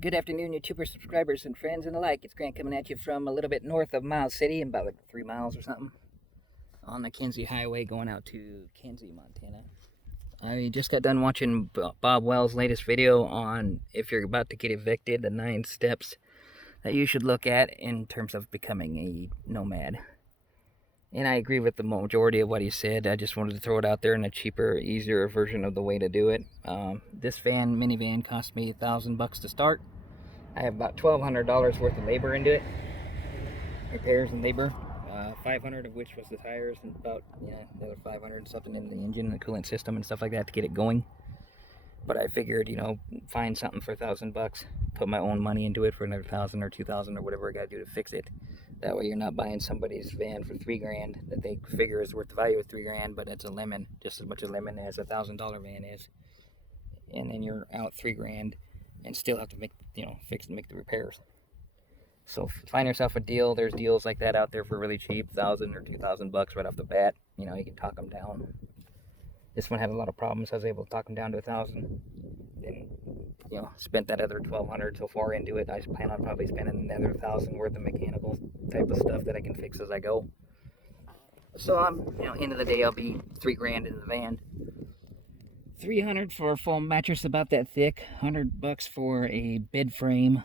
Good afternoon, YouTuber subscribers and friends and the like. It's Grant coming at you from a little bit north of Miles City, about like 3 miles or something, on the Kenzie Highway going out to Kenzie, Montana. I just got done watching Bob Wells' latest video on if you're about to get evicted, the 9 steps that you should look at in terms of becoming a nomad. And I agree with the majority of what he said. I just wanted to throw it out there in a cheaper, easier version of the way to do it. This minivan, cost me $1,000 to start. I have about $1,200 worth of labor into it, repairs and labor. 500 of which was the tires, and about another 500 something in the engine, the coolant system, and stuff like that to get it going. But I figured, find something for $1,000, put my own money into it for another 1,000 or 2,000 or whatever I got to do to fix it. That way, you're not buying somebody's van for $3,000 that they figure is worth the value of $3,000, but it's a lemon, just as much a lemon as a $1,000 van is, and then you're out $3,000 and still have to make the repairs. So find yourself a deal. There's deals like that out there for really cheap, $1,000 or $2,000 right off the bat. You can talk them down. This one had a lot of problems. I was able to talk them down to $1,000. Then spent that other $1,200 so far into it. I plan on probably spending another $1,000 worth of mechanical type of stuff that I can fix as I go. So end of the day, I'll be $3,000 in the van. $300 for a foam mattress about that thick. $100 for a bed frame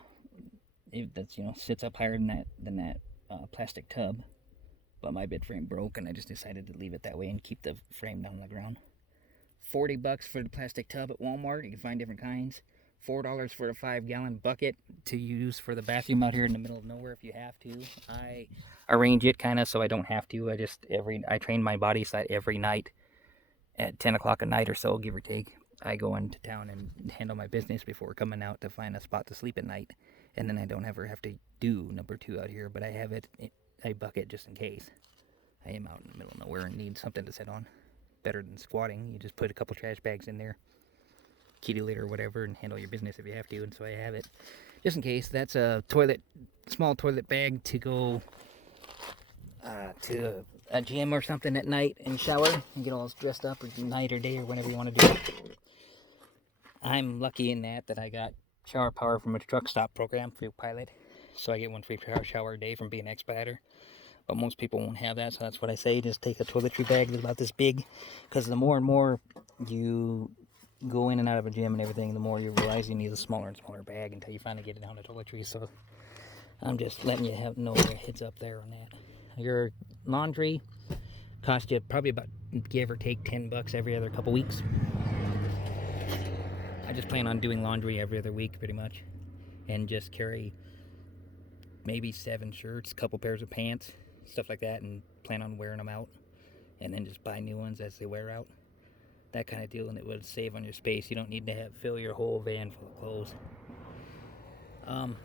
that sits up higher than that plastic tub. But my bed frame broke, and I just decided to leave it that way and keep the frame down on the ground. $40 for the plastic tub at Walmart. You can find different kinds. $4 for a 5-gallon bucket to use for the bathroom out here in the middle of nowhere if you have to. I arrange it kind of so I don't have to. I train my body so that every night at 10 o'clock at night or so, give or take, I go into town and handle my business before coming out to find a spot to sleep at night. And then I don't ever have to do number 2 out here, but I have a bucket just in case. I am out in the middle of nowhere and need something to sit on. Better than squatting. You just put a couple trash bags in there, kitty litter or whatever, and handle your business if you have to. And so I have it just in case. That's a small toilet bag to go to a gym or something at night and shower and get all dressed up, or night or day or whenever you want to do it. I'm lucky in that I got shower power from a truck stop program through Pilot, so I get 1 free shower a day from being an expediter. But most people won't have that, so that's what I say. Just take a toiletry bag that's about this big, because the more and more you go in and out of a gym and everything, the more you realize you need a smaller and smaller bag until you finally get it down to toiletry. So I'm just letting you know a heads up there on that. Your laundry costs you probably about, give or take, $10 every other couple weeks. I just plan on doing laundry every other week pretty much, and just carry maybe 7 shirts, a couple pairs of pants, stuff like that, and plan on wearing them out, and then just buy new ones as they wear out. That kind of deal, and it would save on your space. You don't need to fill your whole van full of clothes. In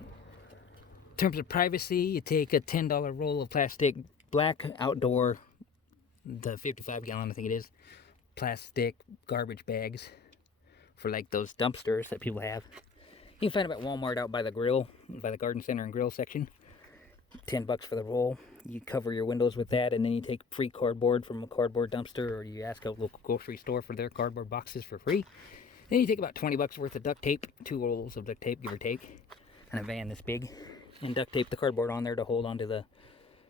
terms of privacy, you take a $10 roll of plastic black outdoor, the 55-gallon, I think it is, plastic garbage bags for like those dumpsters that people have. You can find them at Walmart out by the grill, by the garden center and grill section. $10 for the roll. You cover your windows with that, and then you take free cardboard from a cardboard dumpster, or you ask a local grocery store for their cardboard boxes for free. Then you take about $20 worth of duct tape, 2 rolls of duct tape, give or take, and a van this big, and duct tape the cardboard on there to hold onto the.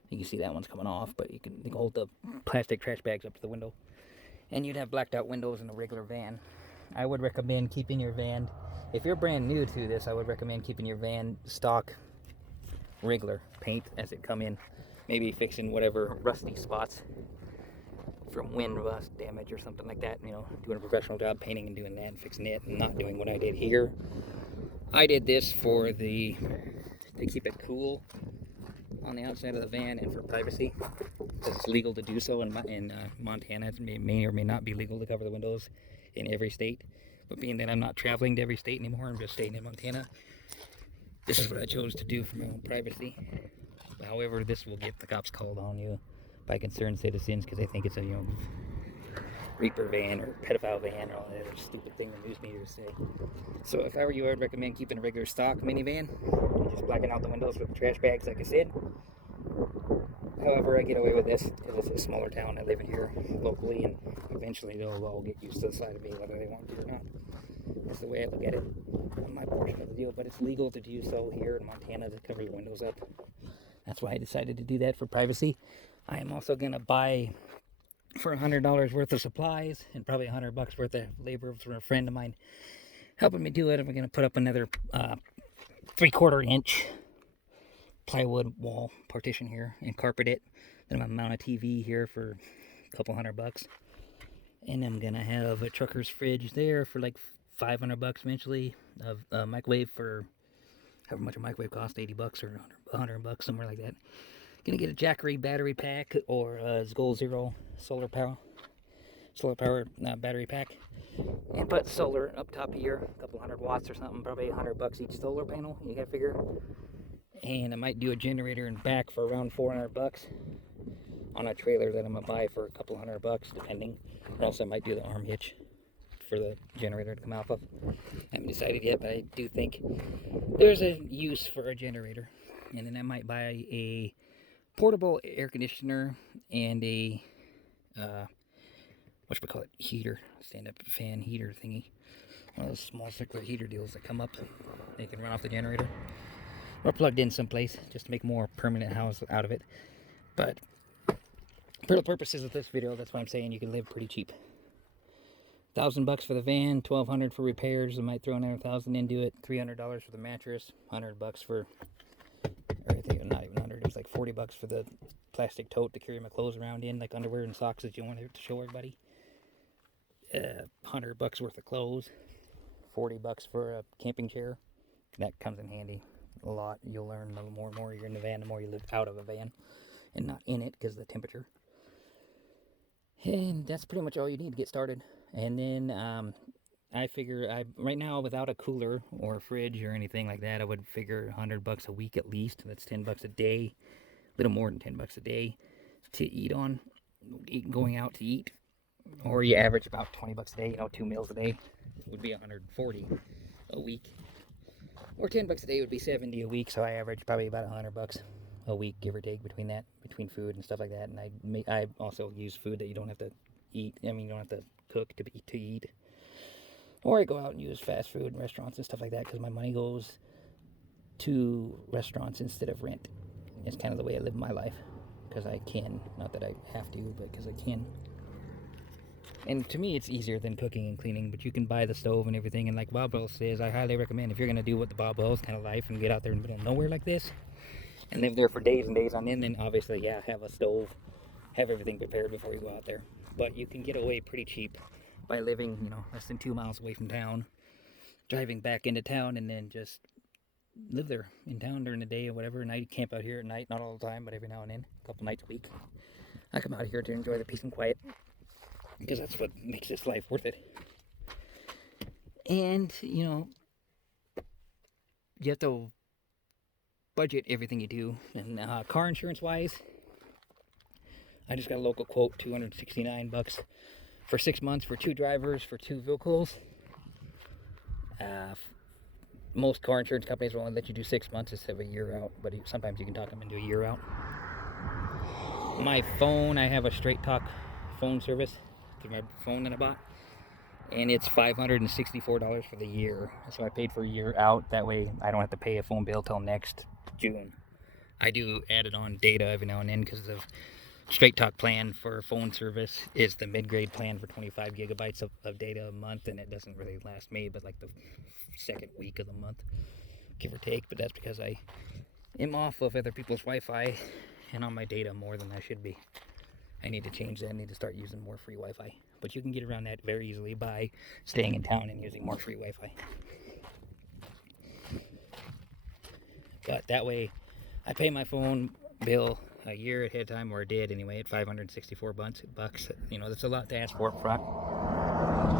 You can see that one's coming off, but you can hold the plastic trash bags up to the window, and you'd have blacked out windows in a regular van. I would recommend keeping your van. If you're brand new to this, I would recommend keeping your van stock regular paint as it come in. Maybe fixing whatever rusty spots from wind rust damage or something like that. Doing a professional job painting and doing that and fixing it, and not doing what I did here. I did this to keep it cool on the outside of the van and for privacy, because it's legal to do so in Montana. It may or may not be legal to cover the windows in every state. But being that I'm not traveling to every state anymore, I'm just staying in Montana, this is what I chose to do for my own privacy. However, this will get the cops called on you by concerned citizens, because they think it's a reaper van or pedophile van or all that other stupid thing the news meters say. So if I were you, I would recommend keeping a regular stock minivan, just blacking out the windows with the trash bags like I said. However, I get away with this because it's a smaller town. I live in here locally, and eventually they'll all get used to the side of me, whether they want to or not. That's the way I look at it on my portion of the deal. But it's legal to do so here in Montana to cover your windows up. That's why I decided to do that for privacy. I am also going to buy for $100 worth of supplies and probably $100 worth of labor from a friend of mine helping me do it. I'm going to put up another 3/4 inch plywood wall partition here and carpet it. Then I'm going to mount a TV here for a couple $100. And I'm going to have a trucker's fridge there for like $500 eventually. A microwave for however much a microwave costs, $80 or $100, somewhere like that. Gonna get a Jackery battery pack or a Goal Zero solar power battery pack, and put solar up top here, a couple 100 watts or something, probably $100 each solar panel. You gotta figure. And I might do a generator in back for around $400 on a trailer that I'm gonna buy for a couple $100 depending. Or else I might do the arm hitch for the generator to come off of. I haven't decided yet, but I do think there's a use for a generator. And then I might buy a portable air conditioner and a heater, stand-up fan heater thingy. One of those small circular heater deals that come up. They can run off the generator or plugged in someplace just to make a more permanent house out of it. But for the purposes of this video, that's why I'm saying you can live pretty cheap. $1,000 for the van, $1,200 for repairs. I might throw another $1,000 into it. $300 for the mattress, $100 for, or I think not even 100. It was like $40 for the plastic tote to carry my clothes around in, like underwear and socks that you want to show everybody. $100 worth of clothes. $40 for a camping chair. That comes in handy a lot. You'll learn a little more and more you're in the van, the more you live out of a van and not in it because of the temperature. And that's pretty much all you need to get started. And then I figure right now without a cooler or a fridge or anything like that, I would figure $100 a week at least. That's $10 a day, a little more than $10 a day to eat on, going out to eat. Or you average about $20 a day, 2 meals a day would be $140 a week. Or $10 a day would be $70 a week, so I average probably about $100 a week, give or take, between food and stuff like that. And I also use food that you don't have to eat. I mean, you don't have to cook to eat. Or I go out and use fast food and restaurants and stuff like that because my money goes to restaurants instead of rent. It's kind of the way I live my life because I can. Not that I have to, but because I can. And to me, it's easier than cooking and cleaning, but you can buy the stove and everything. And like Bob Wells says, I highly recommend if you're going to do what the Bob Wells kind of life and get out there in the middle of nowhere like this and live there for days and days on end, then obviously, yeah, have a stove, have everything prepared before you go out there. But you can get away pretty cheap by living, less than 2 miles away from town, driving back into town, and then just live there in town during the day or whatever. And I camp out here at night, not all the time, but every now and then, a couple nights a week. I come out here to enjoy the peace and quiet because that's what makes this life worth it. And, you have to budget everything you do. And car insurance wise, I just got a local quote, $269 for 6 months for 2 drivers for 2 vehicles. Most car insurance companies will only let you do 6 months instead of a year out, but sometimes you can talk them into a year out. My phone, I have a Straight Talk phone service for my phone that I bought, and it's $564 for the year. So I paid for a year out. That way I don't have to pay a phone bill till next June. I do add it on data every now and then because of Straight Talk plan for phone service is the mid-grade plan for 25 gigabytes of data a month, and it doesn't really last me but like the second week of the month, give or take. But that's because I am off of other people's Wi-Fi and on my data more than I should be. I need to change that. I need to start using more free Wi-Fi. But you can get around that very easily by staying in town and using more free Wi-Fi. But that way, I pay my phone bill a year ahead of time, or I did anyway, at $564. That's a lot to ask for up front.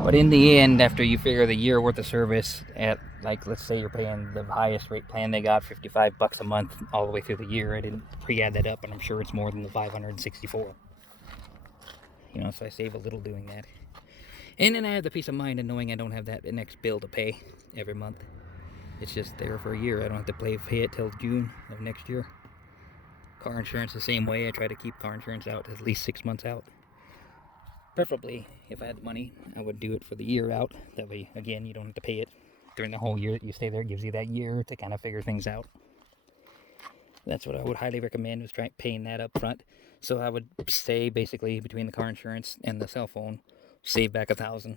But in the end, after you figure the year worth of service at, like, let's say you're paying the highest rate plan they got, $55 a month all the way through the year. I didn't pre-add that up, and I'm sure it's more than the $564. So I save a little doing that. And then I have the peace of mind of knowing I don't have that next bill to pay every month. It's just there for a year. I don't have to pay it till June of next year. Car insurance the same way. I try to keep car insurance out at least 6 months out. Preferably, if I had the money, I would do it for the year out. That way, again, you don't have to pay it during the whole year that you stay there. It gives you that year to kind of figure things out. That's what I would highly recommend, was paying that up front. So I would say, basically, between the car insurance and the cell phone, save back $1,000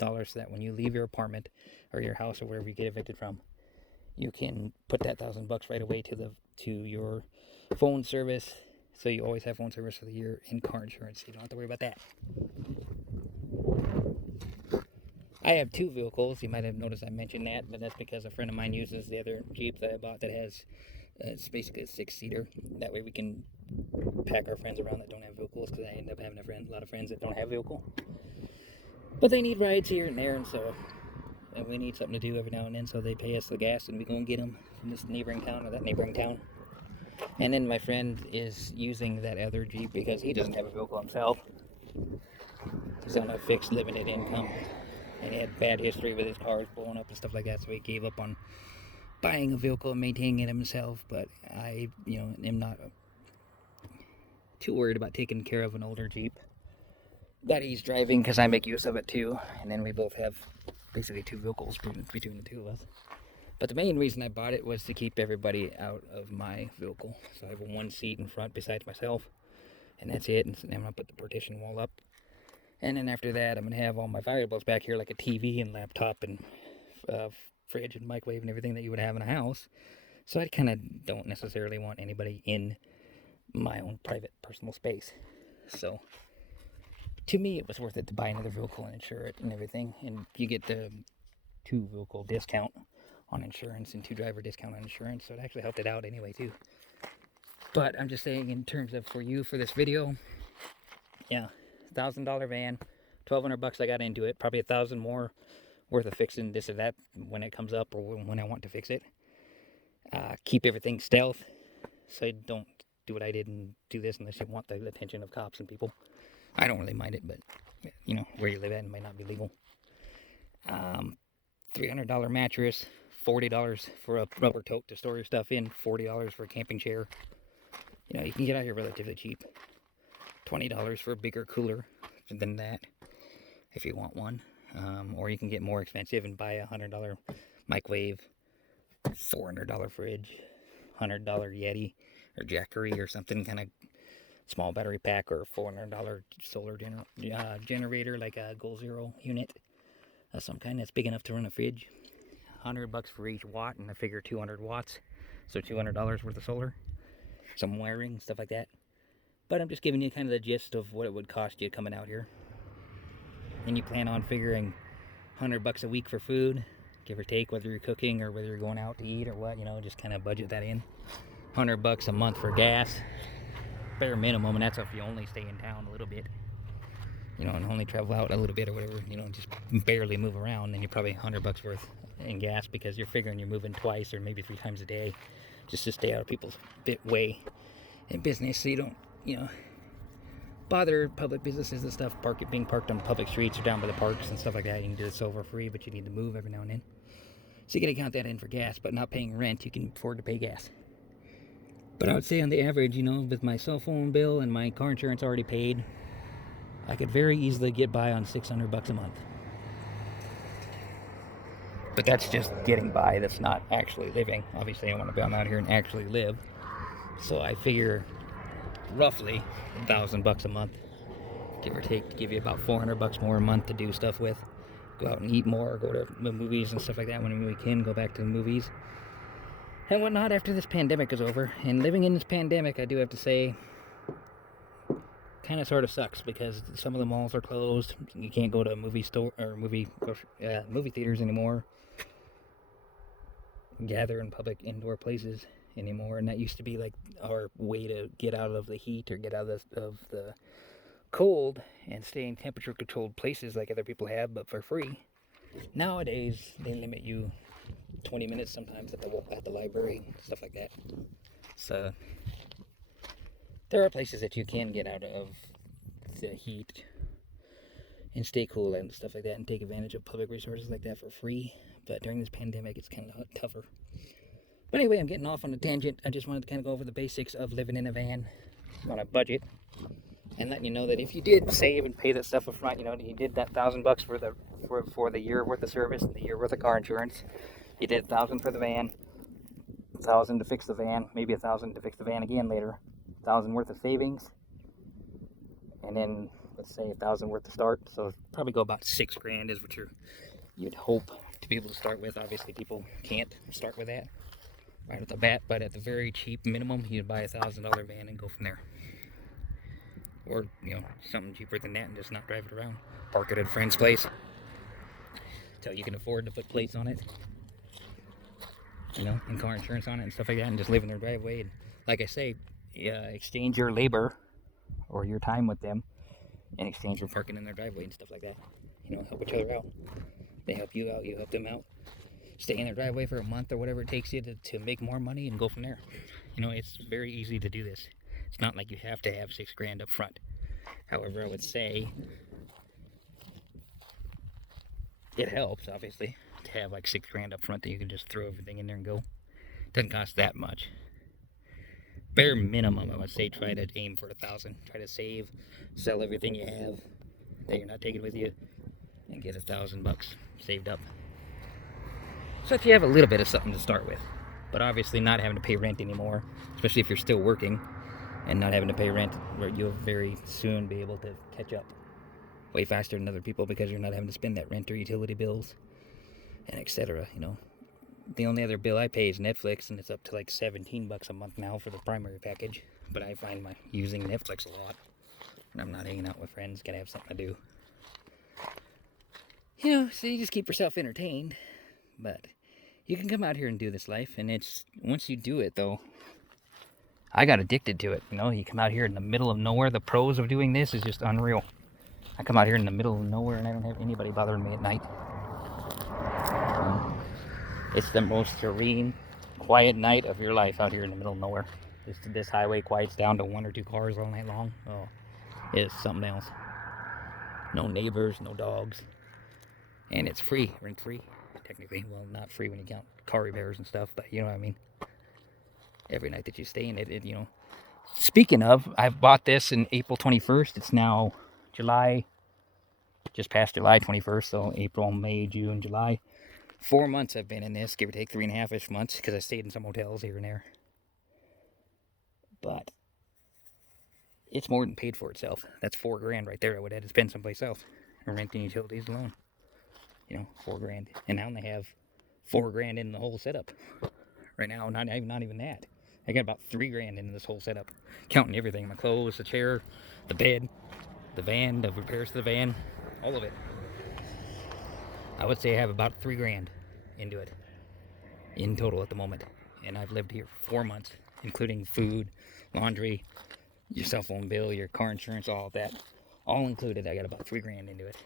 so that when you leave your apartment or your house or wherever you get evicted from, you can put that $1,000 right away to your phone service. So you always have phone service for the year and car insurance. You don't have to worry about that. I have 2 vehicles. You might have noticed I mentioned that, but that's because a friend of mine uses the other Jeep that I bought that has, it's basically a 6-seater. That way we can pack our friends around that don't have vehicles, because I end up having a lot of friends that don't have a vehicle. But they need rides here and there, and we need something to do every now and then, so they pay us the gas and we go and get them from this neighboring town or that neighboring town. And then my friend is using that other Jeep because he doesn't have a vehicle himself. He's on a fixed limited income, and he had bad history with his cars blowing up and stuff like that, so he gave up on buying a vehicle and maintaining it himself. But I, am not too worried about taking care of an older Jeep that he's driving, because I make use of it too. And then we both have basically 2 vehicles between the 2 of us. But the main reason I bought it was to keep everybody out of my vehicle. So I have 1 seat in front besides myself, and that's it. And I'm going to put the partition wall up. And then after that, I'm going to have all my valuables back here, like a TV and laptop and fridge and microwave and everything that you would have in a house. So I kind of don't necessarily want anybody in my own private personal space. So to me, it was worth it to buy another vehicle and insure it and everything. And you get the 2 vehicle discount on insurance and 2 driver discount on insurance. So it actually helped it out anyway too. But I'm just saying, in terms of for this video, yeah, $1,000 van, $1,200 I got into it. Probably $1,000 more worth of fixing this or that when it comes up, or when I want to fix it. Keep everything stealth, so you don't do what I did and do this unless you want the attention of cops and people. I don't really mind it, but where you live at, it might not be legal. $300 mattress, $40 for a rubber tote to store your stuff in, $40 for a camping chair. You can get out here relatively cheap. $20 for a bigger cooler than that, if you want one. Or you can get more expensive and buy a $100 microwave, $400 fridge, $100 Yeti or Jackery or something, kind of small battery pack, or $400 solar generator, like a Goal Zero unit of some kind that's big enough to run a fridge. $100 for each watt, and I figure 200 watts, so $200 worth of solar, some wiring, stuff like that. But I'm just giving you kind of the gist of what it would cost you coming out here. And you plan on figuring $100 a week for food, give or take, whether you're cooking or whether you're going out to eat or what, just kind of budget that in. $100 a month for gas, bare minimum, and that's if you only stay in town a little bit, and only travel out a little bit or whatever, just barely move around. Then you're probably $100 worth in gas, because you're figuring you're moving twice or maybe 3 times a day just to stay out of people's way in business, so you don't bother public businesses and stuff being parked on public streets or down by the parks and stuff like that. You can do this over free, but you need to move every now and then. So you gotta count that in for gas, but not paying rent, you can afford to pay gas. But I would say on the average, with my cell phone bill and my car insurance already paid, I could very easily get by on $600 a month. But that's just getting by, that's not actually living. Obviously I want to come out here and actually live. So I figure roughly $1,000 a month, give or take, to give you about $400 more a month to do stuff with. Go out and eat more, go to the movies and stuff like that when we can, go back to the movies and whatnot after this pandemic is over. And living in this pandemic, I do have to say, kind of sort of sucks, because some of the malls are closed. You can't go to a movie store or movie theaters anymore, gather in public indoor places anymore, and that used to be like our way to get out of the heat or get out of the cold and stay in temperature controlled places like other people have, but for free. Nowadays they limit you 20 minutes sometimes at the library, stuff like that. So there are places that you can get out of the heat and stay cool and stuff like that, and take advantage of public resources like that for free. But during this pandemic, it's kind of tougher. But anyway, I'm getting off on a tangent. I just wanted to kind of go over the basics of living in a van on a budget. and letting you know that if you did save and pay that stuff up front, you know, you did that $1,000 for the year worth of service and the year worth of car insurance. You did 1,000 for the van, 1,000 to fix the van, maybe 1,000 to fix the van again later, 1,000 worth of savings, and then let's say 1,000 worth to start. So probably go about $6,000 is what you'd hope to be able to start with. Obviously, people can't start with that right at the bat, but at the very cheap minimum, you'd buy a $1,000 van and go from there. Or, you know, something cheaper than that and just not drive it around. Park it at a friend's place until you can afford to put plates on it, you know, and car insurance on it and stuff like that, and just live in their driveway. And like I say, exchange your labor or your time with them in exchange for parking in their driveway and stuff like that. You know, help each other out. They help you out, you help them out. Stay in their driveway for a month or whatever it takes you to make more money and go from there. You know, it's very easy to do this. It's not like you have to have $6,000 up front. However, I would say it helps, obviously, to have like $6,000 up front that you can just throw everything in there and go. It doesn't cost that much. Bare minimum, I would say try to aim for 1,000. Try to save, sell everything you have that you're not taking with you, and get $1,000 saved up. So that you have a little bit of something to start with. But obviously not having to pay rent anymore, especially if you're still working, and not having to pay rent, where you'll very soon be able to catch up way faster than other people because you're not having to spend that rent or utility bills and etc. You know, the only other bill I pay is Netflix, and it's up to like $17 a month now for the primary package. But I find my using Netflix a lot when I'm not hanging out with friends, gotta have something to do. You know, so you just keep yourself entertained. But you can come out here and do this life, and it's once you do it though, I got addicted to it. You know, you come out here in the middle of nowhere. The pros of doing this is just unreal. I come out here in the middle of nowhere and I don't have anybody bothering me at night. It's the most serene, quiet night of your life out here in the middle of nowhere. This highway quiets down to 1 or 2 cars all night long. Oh, it's something else. No neighbors, no dogs. And it's free, rent free, technically. Well, not free when you count car repairs and stuff, but you know what I mean. Every night that you stay in it, you know. Speaking of, I bought this in April 21st. It's now July, just past July 21st, so April, May, June, July. 4 months I've been in this, give or take 3.5-ish months, because I stayed in some hotels here and there. But it's more than paid for itself. That's $4,000 right there. I would have to spend someplace else. Rent and utilities alone. You know, $4,000. And I only have $4,000 in the whole setup. Right now, not even that. I got about $3,000 into this whole setup, counting everything: my clothes, the chair, the bed, the van, the repairs to the van, all of it. I would say I have about $3,000 into it in total at the moment, and I've lived here for 4 months, including food, laundry, your cell phone bill, your car insurance, all of that, all included. I got about $3,000 into it,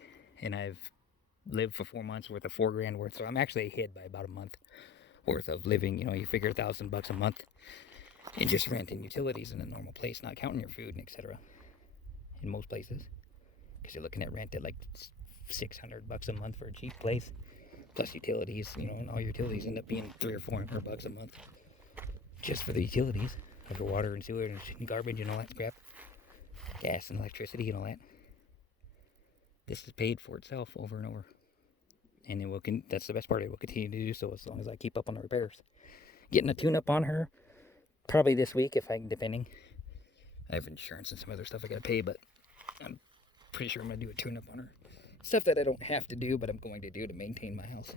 and I've lived for 4 months worth of $4,000 worth. So I'm actually ahead by about a month worth of living. You know, you figure $1,000 a month in just rent and utilities in a normal place, not counting your food and etc. In most places, because you're looking at rent at like $600 a month for a cheap place, plus utilities. You know, and all your utilities end up being $300 or $400 a month just for the utilities, for water and sewer and garbage and all that crap, gas and electricity and all that. This is paid for itself over and over, and it will. That's the best part. It will continue to do so as long as I keep up on the repairs. Getting a tune-up on her probably this week, if I can, depending. I have insurance and some other stuff I gotta pay, but I'm pretty sure I'm gonna do a tune-up on her. Stuff that I don't have to do, but I'm going to do to maintain my house.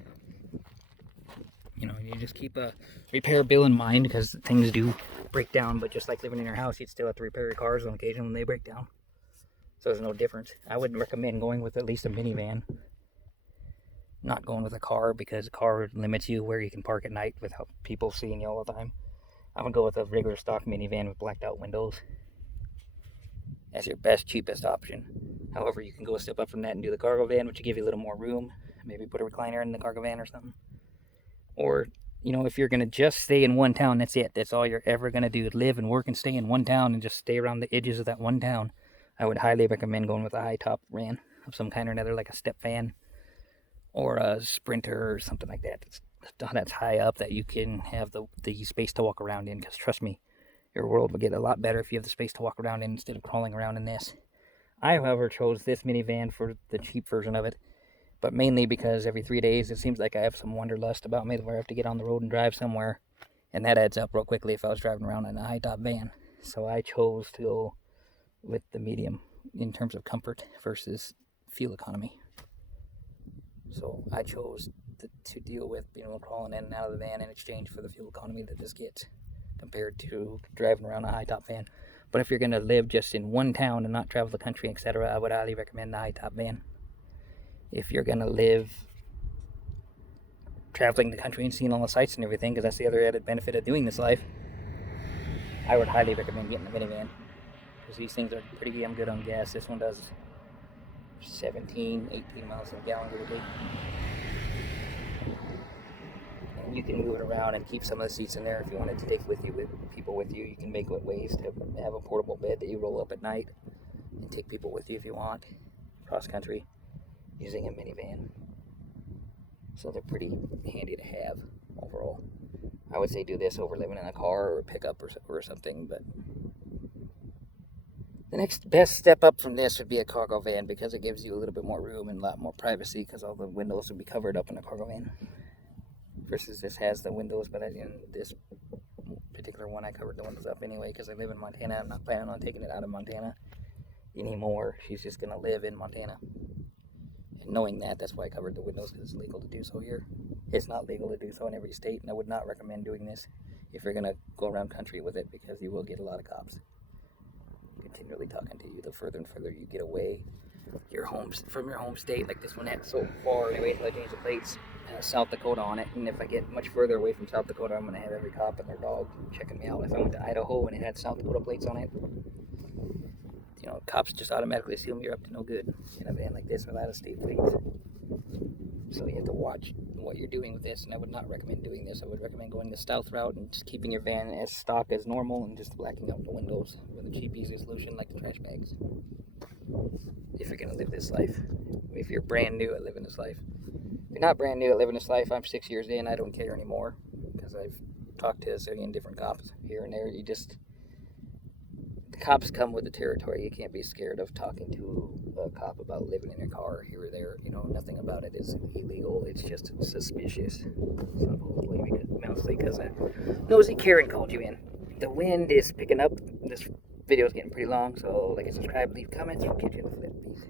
You know, you just keep a repair bill in mind, because things do break down, but just like living in your house, you'd still have to repair your cars on occasion when they break down. So there's no difference. I wouldn't recommend going with at least a minivan. Not going with a car, because a car limits you where you can park at night without people seeing you all the time. I would go with a regular stock minivan with blacked out windows. That's your best, cheapest option. However, you can go a step up from that and do the cargo van, which will give you a little more room. Maybe put a recliner in the cargo van or something. Or, you know, if you're going to just stay in one town, that's it. That's all you're ever going to do. Live and work and stay in one town and just stay around the edges of that one town. I would highly recommend going with a high top van of some kind or another, like a step van or a Sprinter or something like that. That's high up that you can have the space to walk around in, because trust me, your world will get a lot better if you have the space to walk around in instead of crawling around in this. I, however, chose this minivan for the cheap version of it, but mainly because every 3 days it seems like I have some wanderlust about me where I have to get on the road and drive somewhere, and that adds up real quickly if I was driving around in a high-top van. So I chose to go with the medium in terms of comfort versus fuel economy. So I chose to deal with crawling in and out of the van in exchange for the fuel economy that this gets compared to driving around a high-top van. But if you're going to live just in one town and not travel the country, etc., I would highly recommend the high-top van. If you're going to live traveling the country and seeing all the sights and everything, because that's the other added benefit of doing this life, I would highly recommend getting a minivan, because these things are pretty damn good on gas. This one does 17, 18 miles a gallon, give or take. And you can move it around and keep some of the seats in there if you wanted to take people with you. You can make ways to have a portable bed that you roll up at night and take people with you if you want, cross country, using a minivan. So they're pretty handy to have overall. I would say do this over living in a car or a pickup or something, but the next best step up from this would be a cargo van, because it gives you a little bit more room and a lot more privacy, because all the windows would be covered up in a cargo van. Versus this has the windows, but in this particular one I covered the windows up anyway because I live in Montana. I'm not planning on taking it out of Montana anymore. She's just going to live in Montana. And knowing that, that's why I covered the windows, because it's legal to do so here. It's not legal to do so in every state, and I would not recommend doing this if you're going to go around country with it, because you will get a lot of cops continually talking to you the further and further you get away from your home state. Like this one had so far anyway until I changed the plates, South Dakota on it, and if I get much further away from South Dakota, I'm going to have every cop and their dog checking me out. If I went to Idaho and it had South Dakota plates on it, cops just automatically assume you're up to no good in a van like this with out-of-state plates. So you have to watch what you're doing with this, and I would not recommend doing this. I would recommend going the stealth route and just keeping your van as stock as normal and just blacking out the windows with a cheap, easy solution like the trash bags. If you're going to live this life. If you're brand new at living this life. If you're not brand new at living this life, I'm 6 years in, I don't care anymore, because I've talked to a zillion different cops here and there. The cops come with the territory. You can't be scared of talking to a cop about living in a car here or there. Nothing about it is illegal. It's just suspicious. Supposedly, mostly because a nosy Karen called you in. The wind is picking up. This video is getting pretty long, so like and subscribe, leave comments. We'll catch you in the flip. Peace.